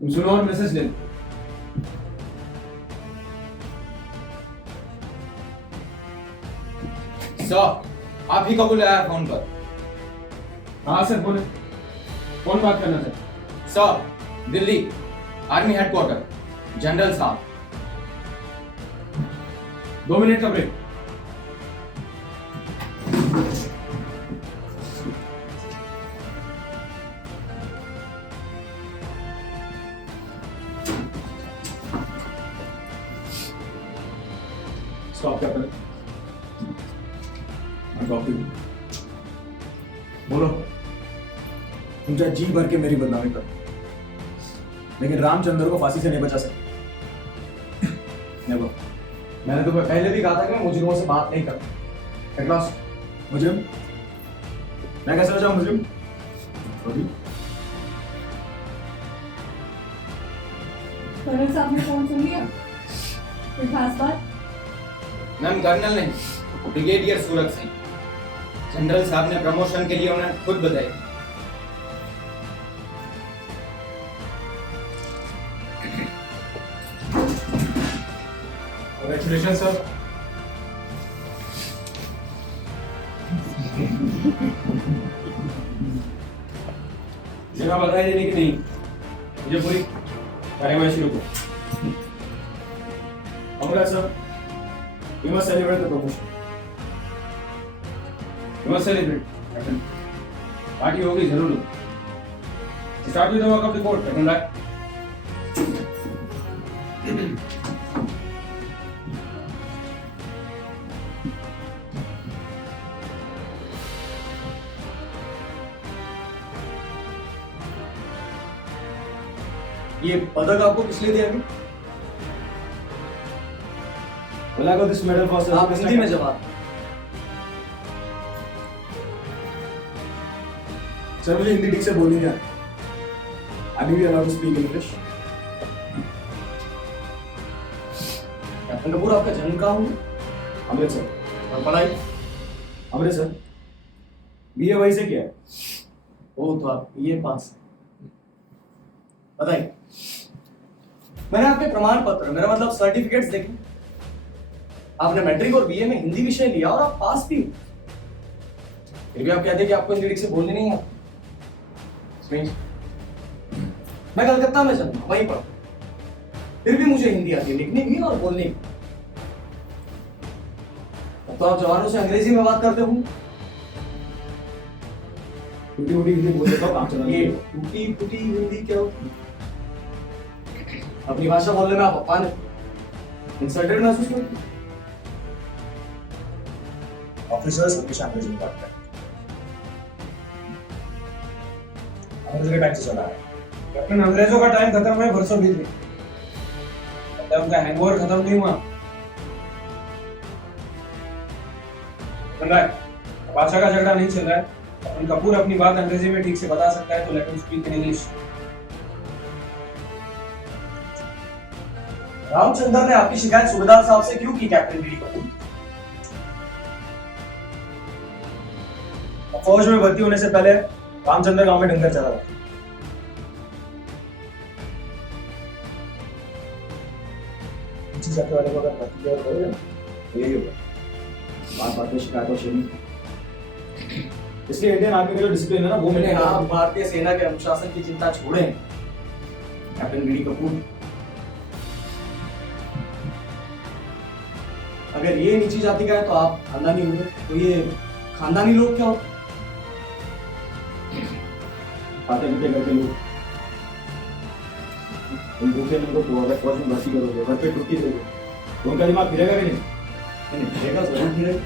तुम सुनो और मैसेज ले लो। सर आप ही का बुलाया फोन पर। हाँ सर बोले, कौन बात करना चाहते? Sir Delhi army headquarter, general साहब। 2 मिनट का ब्रेक। स्टॉप क्या करें? कॉपी बोलो। तुम चाहे जी भर के मेरी बदनामी करो, लेकिन रामचंद्र को फांसी से नहीं बचा सकते। नेवर। मैंने तुम्हें पहले भी कहा था कि मैं मुजरिमों से बात नहीं करता। एट लास्ट मुजरिम? मैं कैसे बचाऊं मुजरिम? कर्नल साहब ने फोन सुन लिया? कोई खास बात? मैम कर्नल नहीं, ब्रिगेडियर सूरज सिंह। जनरल साहब ने प्रमोशन के लिए उन्हें खुद बताया। Congratulation sir. जगह बधाई देने की नहीं, मुझे पूरी कार्यवाही शुरू करो। Congrats, sir. We must celebrate the promotion. You must celebrate, Captain. Party होगी जरूर। Start with the work of the court, Captain Rai. ये पदक आपको किस लिए दिया गया? Well, I got this medal for आप हिंदी में जवाब। सर मुझे हिंदी ठीक से बोलनी नहीं आती। I may be allowed to speak English. Captain Kapoor आपका जन्म कहाँ हुआ? अमृतसर। और पढ़ाई? अमृतसर। बीए वहीं से किया है। ओ तो आप ये पास। बताइए। मैंने आपके प्रमाण पत्र, मेरा मतलब सर्टिफिकेट्स देखे। आपने मैट्रिक और बीए में हिंदी विषय लिया और आप पास भी हुए। फिर भी आप कहते हैं कि आपको हिंदी ठीक से बोलने नहीं आता। Strange। मैं कलकत्ता में जन्मा, वहीं पढ़ा। फिर भी मुझे हिंदी आती है, लिखने की और बोलने की। अब तो आप जवानों से अंग्रेजी में बात करते हो। टूटी फूटी हिंदी बोल देता हूँ, काम चला ये टूटी फूटी हिंदी क्या होती है? अपनी भाषा बोलने में आप अपमान इंसल्टेड महसूस क्यों? ऑफिसर्स हमेशा अंग्रेजी में बात करते हैं। अंग्रेजी का टाइम से चला है। कैप्टन अंग्रेजों का टाइम खत्म है, बरसों बीत गए। मतलब उनका हैंगओवर खत्म नहीं हुआ। भाषा का झगड़ा नहीं चल रहा है। अपन कपूर अपनी बात अंग्रेजी में ठीक से बता सकता है, तो let him speak in English. Ramchandra ने आपकी शिकायत सूबेदार साहब से क्यों की कैप्टन गिरी कपूर? फौज में भर्ती होने से पहले रामचंद्र गांव में डंगर चला था। पीछे जाके वाले को अगर भर्ती किया करोगे ना, तो यही होगा। बात में शिकायत और शेरिंग। इसलिए इंडियन आर्मी का जो डिसिप्लिन है ना, वो मैंने मैंने आप भारतीय सेना के अनुशासन की चिंता छोड़े कैप्टन गिरी कपूर। अगर ये नीची जाति का है तो आप खानदानी हुए, तो ये खानदानी लोग क्या होते? खाते पीते करके लोग उन भूखे लोगों को अगर फौज में भर्ती करोगे, घर पे छुट्टी दोगे, तो उनका दिमाग फिरेगा कि नहीं? नहीं फिरेगा, जरूर फिरेगा।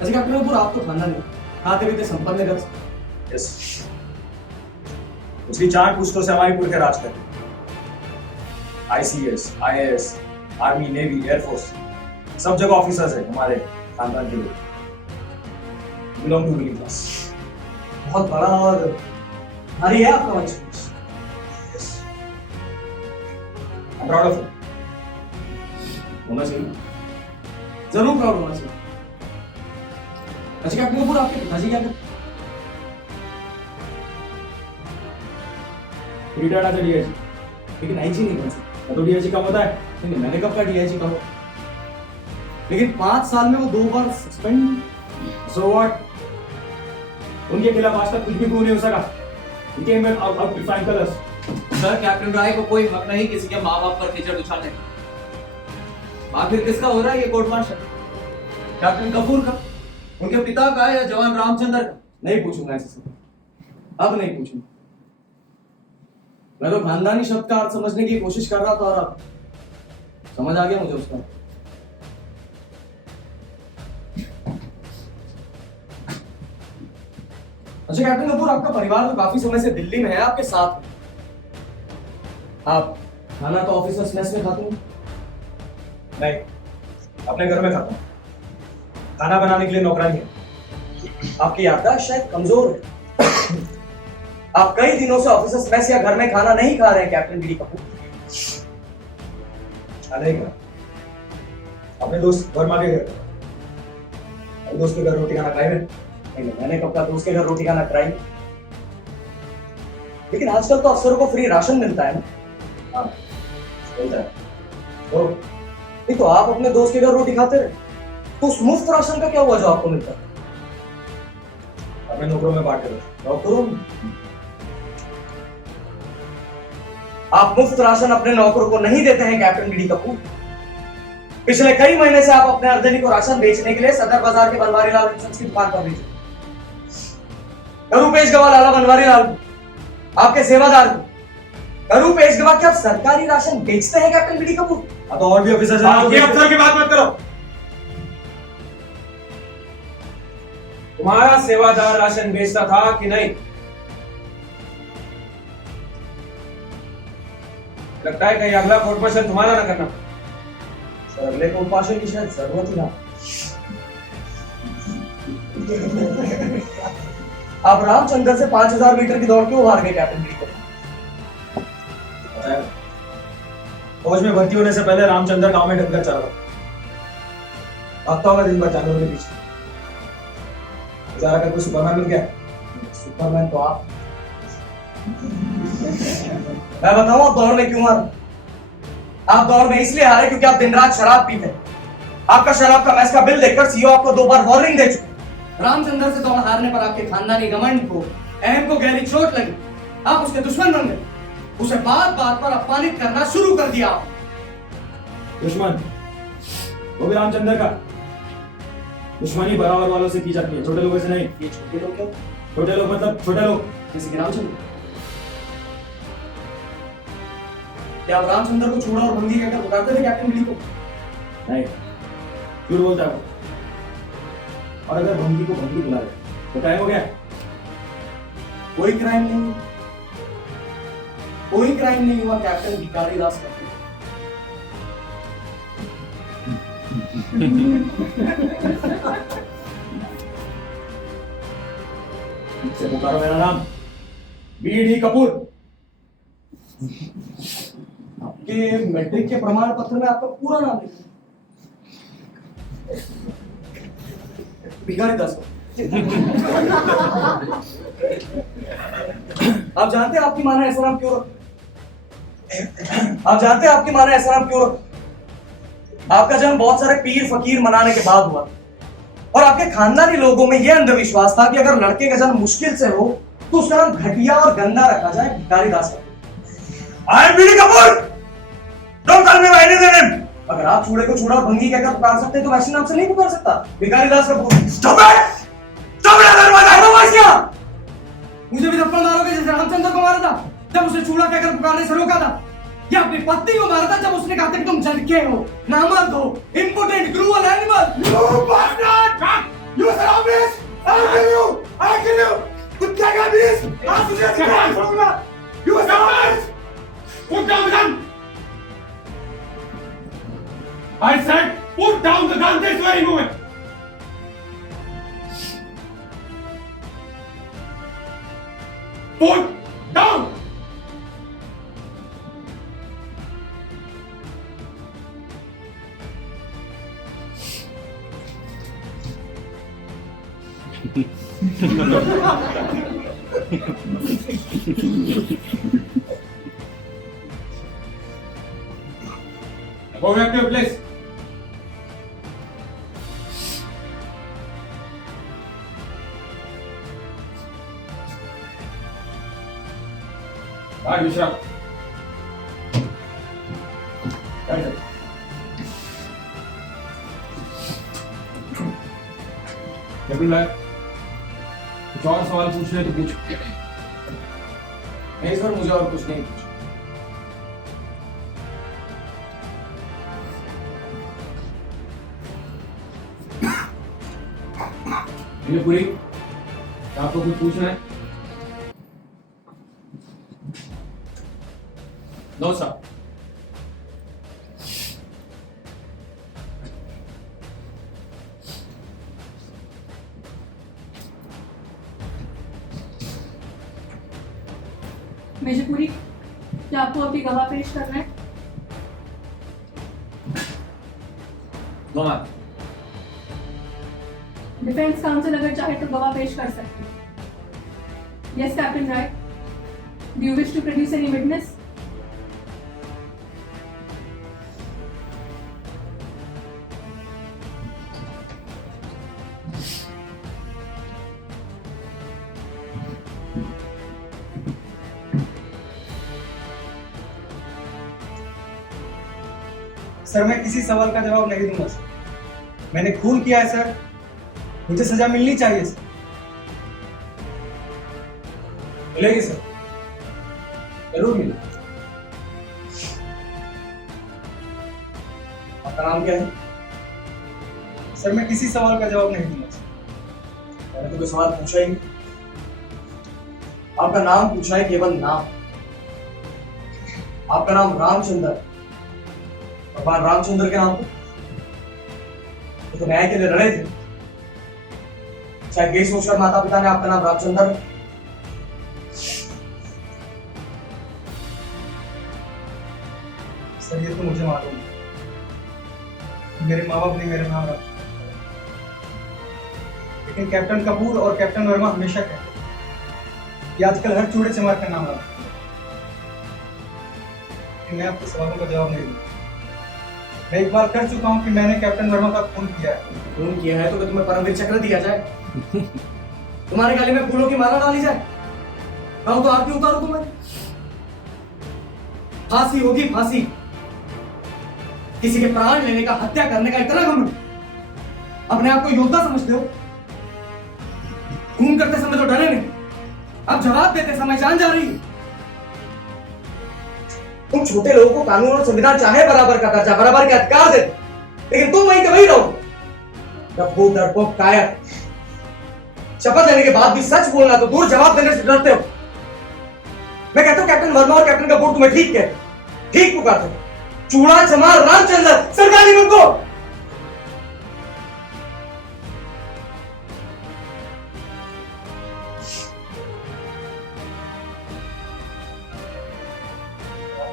अच्छा कैप्टन कपूर, आप तो खानदानी खाते पीते संपन्न कर। यस, उसकी 4 पुश्तों से हमारी पुरखे राज करते। ICS, IAS, army, navy, air force, सब जगह ऑफिसर्स हैं हमारे खानदान के लोग। Belong to middle class. बहुत बड़ा और भारी है आपका वंश। Yes, I am proud of it. होना चाहिए। जरूर प्राउड होना चाहिए। अच्छा कैप्टन कपूर, आपके पिताजी क्या करते? Retired as DIG. लेकिन आईजी नहीं बन सकता। तो डीआईजी कम होता है। लेकिन मैंने कब का डीआईजी कहा? लेकिन 5 साल में वो 2 बार सस्पेंड। So what? उनके खिलाफ आज तक कुछ भी प्रूव नहीं हो सका। He came out with flying colors. Sir, captain Rai को कोई हक नहीं किसी के माँ बाप पर कीचड़ उछालने का। आखिर किसका हो रहा है ये कोर्ट मार्शल? कैप्टन कपूर का, उनके पिता का या जवान रामचंद्र का? नहीं पूछूंगा ऐसे से, अब नहीं पूछूंगा। मैं तो खानदानी शब्द का अर्थ समझने की कोशिश कर रहा था और अब समझ आ गया मुझे उसका। अच्छा कैप्टन कपूर, आपका परिवार तो काफी समय से दिल्ली में है, आपके साथ है। आप खाना तो ऑफिसर्स मेस में खाते हैं? नहीं, अपने घर में खाता हूँ। खाना बनाने के लिए नौकरानी है। आपकी याददाश्त शायद कमजोर है। आप कई दिनों से ऑफिसर्स मेस या घर में खाना नहीं खा रहे हैं कैप्टन डी कपूर। नहीं, अपने दोस्त वर्मा के घर, अपने दोस्त के घर रोटी खाना खाए में। नहीं, मैंने कब कहा दोस्त के घर रोटी खाना ट्राई? लेकिन आजकल तो अफसरों को फ्री राशन मिलता है ना। हाँ, मिलता है। तो नहीं तो आप अपने दोस्त के घर रोटी खाते रहे, तो उस मुफ्त राशन का क्या हुआ जो आपको मिलता है? अपने नौकरों में बांट कर नौकरों में? आप मुफ्त राशन अपने नौकरों को नहीं देते हैं कैप्टन डी कपूर। पिछले कई महीने से आप अपने अर्धनी को राशन बेचने के लिए सदर बाजार के बनवारी लाल की दुकान पर बेचे। करूं पेश गवा लाला बनवारी लाल आपके सेवादार को, करूं पेश गवा क्या आप सरकारी राशन बेचते हैं कैप्टन डी कपूर? हाँ, तो और भी ऑफिसर अफसर की बात मत करो। तुम्हारा सेवादार राशन बेचता था कि नहीं? लगता है कहीं अगला कोर्ट मार्शल तुम्हारा ना करना। सर, अगले को उपासन की शायद जरूरत ही ना। आप रामचंद्र से 5000 मीटर की दौड़ क्यों हार गए कैप्टन डी कपूर? फौज में भर्ती होने से पहले रामचंद्र गांव में डंगर चला था। भागता होगा दिन भर जानवरों के पीछे। बेचारा कल को सुपरमैन मिल गया। सुपरमैन तो आप। मैं बताऊं आप दौड़ में क्यों हारे? आप दौड़ में इसलिए हारे क्योंकि आप दिन रात शराब पीते हैं। आपका शराब का मैच का बिल देखकर सीईओ आपको 2 बार वार्निंग दे चुके। रामचंद्र से दौड़ हारने पर आपके खानदानी घमंड को, अहम को गहरी चोट लगी। आप उसके दुश्मन बन गए। उसे बात बात पर अपमानित करना शुरू कर दिया। दुश्मन वो भी रामचंद्र का। दुश्मनी बराबर वालों से की जाती है, छोटे लोगों से नहीं। ये छोटे लोग क्या? छोटे लोग मतलब छोटे लोग। जैसे कि रामचंद्र। क्या आप रामचंद्र को चूड़ा और भंगी कहकर पुकारते थे कैप्टन डी को? नहीं, झूठ बोलता है वो। और अगर भंगी को भंगी बुला रहे तो टाइम हो गया। कोई क्राइम नहीं, कोई क्राइम नहीं हुआ कैप्टन भिखारी दास का। से पुकारो मेरा नाम बी.डी. कपूर। आपके मैट्रिक के प्रमाण पत्र में आपका पूरा नाम लिखा है। भिखारी दास। आप जानते हैं आपकी मां ने ऐसा नाम क्यों रखा? आप जानते हैं आपकी मां ने ऐसा नाम क्यों रखा? आपका जन्म बहुत सारे पीर फकीर मनाने के बाद हुआ और आपके खानदानी लोगों में यह अंधविश्वास था कि अगर लड़के का जन्म मुश्किल से हो तो उसका नाम घटिया और गंदा रखा जाए, Bhikhari Das. I am BD. Kapoor. Don't call me by any name. अगर आप चूड़े को चूड़ा और भंगी कहकर पुकार सकते तो वैसे नाम से नहीं पुकार सकता। Bhikhari Das Kapoor. Stop it. Stop it otherwise क्या? मुझे भी थप्पड़ मारोगे जैसे रामचंद्र को मारा था जब उसे चूड़ा कहकर पुकारने से रोका था, या अपनी पत्नी को मारा था जब उसने कहा था कि तुम जनके हो, नामर्द हो, important, cruel animal. You bastard! You son of a bitch! I'll kill you! I'll kill you! कुत्ते का बीस! आज तुझे निकाल छोड़ूंगा! You son of a bitch! Put down the gun! I said, put down the gun this very moment! Put down! Go back to your place. Bye, Vishra. Captain live कुछ और सवाल पूछने तो पूछ। नहीं सर, मुझे और कुछ नहीं पूछना। ये पूरी आपको कुछ पूछना है? No sir. मेजरपुरी, क्या आपको अभी गवाह पेश करना है? No ma'am. डिफेंस काउंसिल अगर चाहे तो गवाह पेश कर सकते हैं। Yes captain Rai, do you wish to produce any witness? Sir, मैं किसी सवाल का जवाब नहीं दूंगा सर। मैंने खून किया है सर, मुझे सजा मिलनी चाहिए सर। मिलेगी सर, जरूर मिलेगी। आपका नाम क्या है? सर, मैं किसी सवाल का जवाब नहीं दूंगा सर। मैंने तो कोई सवाल पूछा ही नहीं। आपका नाम पूछा है, केवल नाम। आपका नाम रामचंद्र, भगवान रामचंद्र के नाम पे तो न्याय के लिए लड़े थे। शायद यही सोचकर माता पिता ने आपका नाम रामचंद्र। सर, ये तो मुझे मालूम है, मेरे माँ बाप ने मेरा नाम रखा, लेकिन कैप्टन कपूर और कैप्टन वर्मा हमेशा कहते हैं कि आजकल हर चूड़े चमार का नाम रखा। मैं आपके सवालों का जवाब नहीं दूंगा। मैं एक बार कर चुका हूं कि मैंने कैप्टन वर्मा का खून किया है। खून किया है तो क्या तुम्हें परमवीर चक्र दिया जाए? तुम्हारे गले में फूलों की माला डाली जाए? कहूं तो आरती उतारू तुम्हें? फांसी होगी, फांसी। किसी के प्राण लेने का, हत्या करने का इतना घमंड? अपने आप को योद्धा समझते हो? खून करते समय तो डरे नहीं, अब जवाब देते समय जान जा रही है। तुम छोटे लोगों को कानून और संविधान चाहे बराबर का दर्जा, बराबर के अधिकार दे, लेकिन तुम वहीं के वहीं रहो। डरपोक कायर, शपथ लेने के बाद भी सच बोलना तो दूर, जवाब देने से डरते हो। मैं कहता हूं कैप्टन वर्मा और कैप्टन कपूर तुम्हें ठीक कहते, ठीक पुकारते। चूड़ा चमार रामचंद्र सरकारी मुल्को।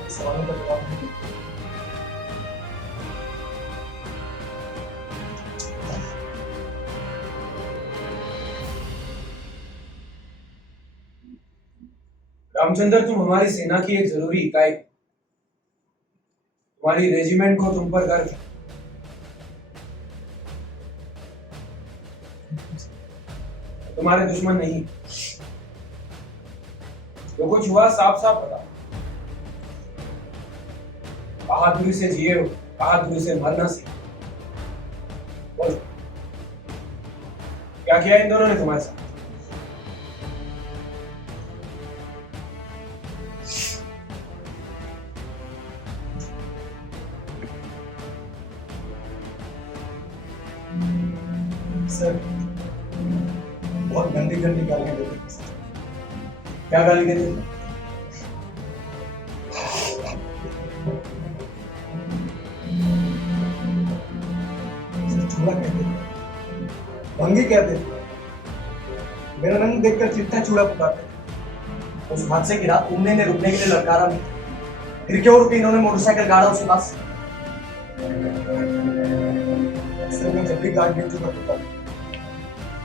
सवालों का जवाब नहीं दूंगा। रामचंद्र, तुम हमारी सेना की एक जरूरी इकाई, तुम्हारी रेजिमेंट को तुम पर गर्व है। तुम्हारे दुश्मन नहीं, जो कुछ हुआ साफ साफ पता। बहादुरी से जिए हो, बहादुरी से मरना सीखो। बोलो, क्या किया इन दोनों ने तुम्हारे साथ? सर, बहुत गंदी गंदी गालियां देते थे सर। क्या गाली देते थे? सर, चूड़ा कहते थे, भंगी कहते थे, मेरा रंग देखकर चिट्टा चूड़ा पुकारते थे। उस हादसे की रात तुमने ने रुकने के लिए ललकारा नहीं, फिर क्यों रुके? इन्होंने मोटरसाइकिल गाड़ा उसके पास। सर, मैं जब भी गार्ड ड्यूटी पर होता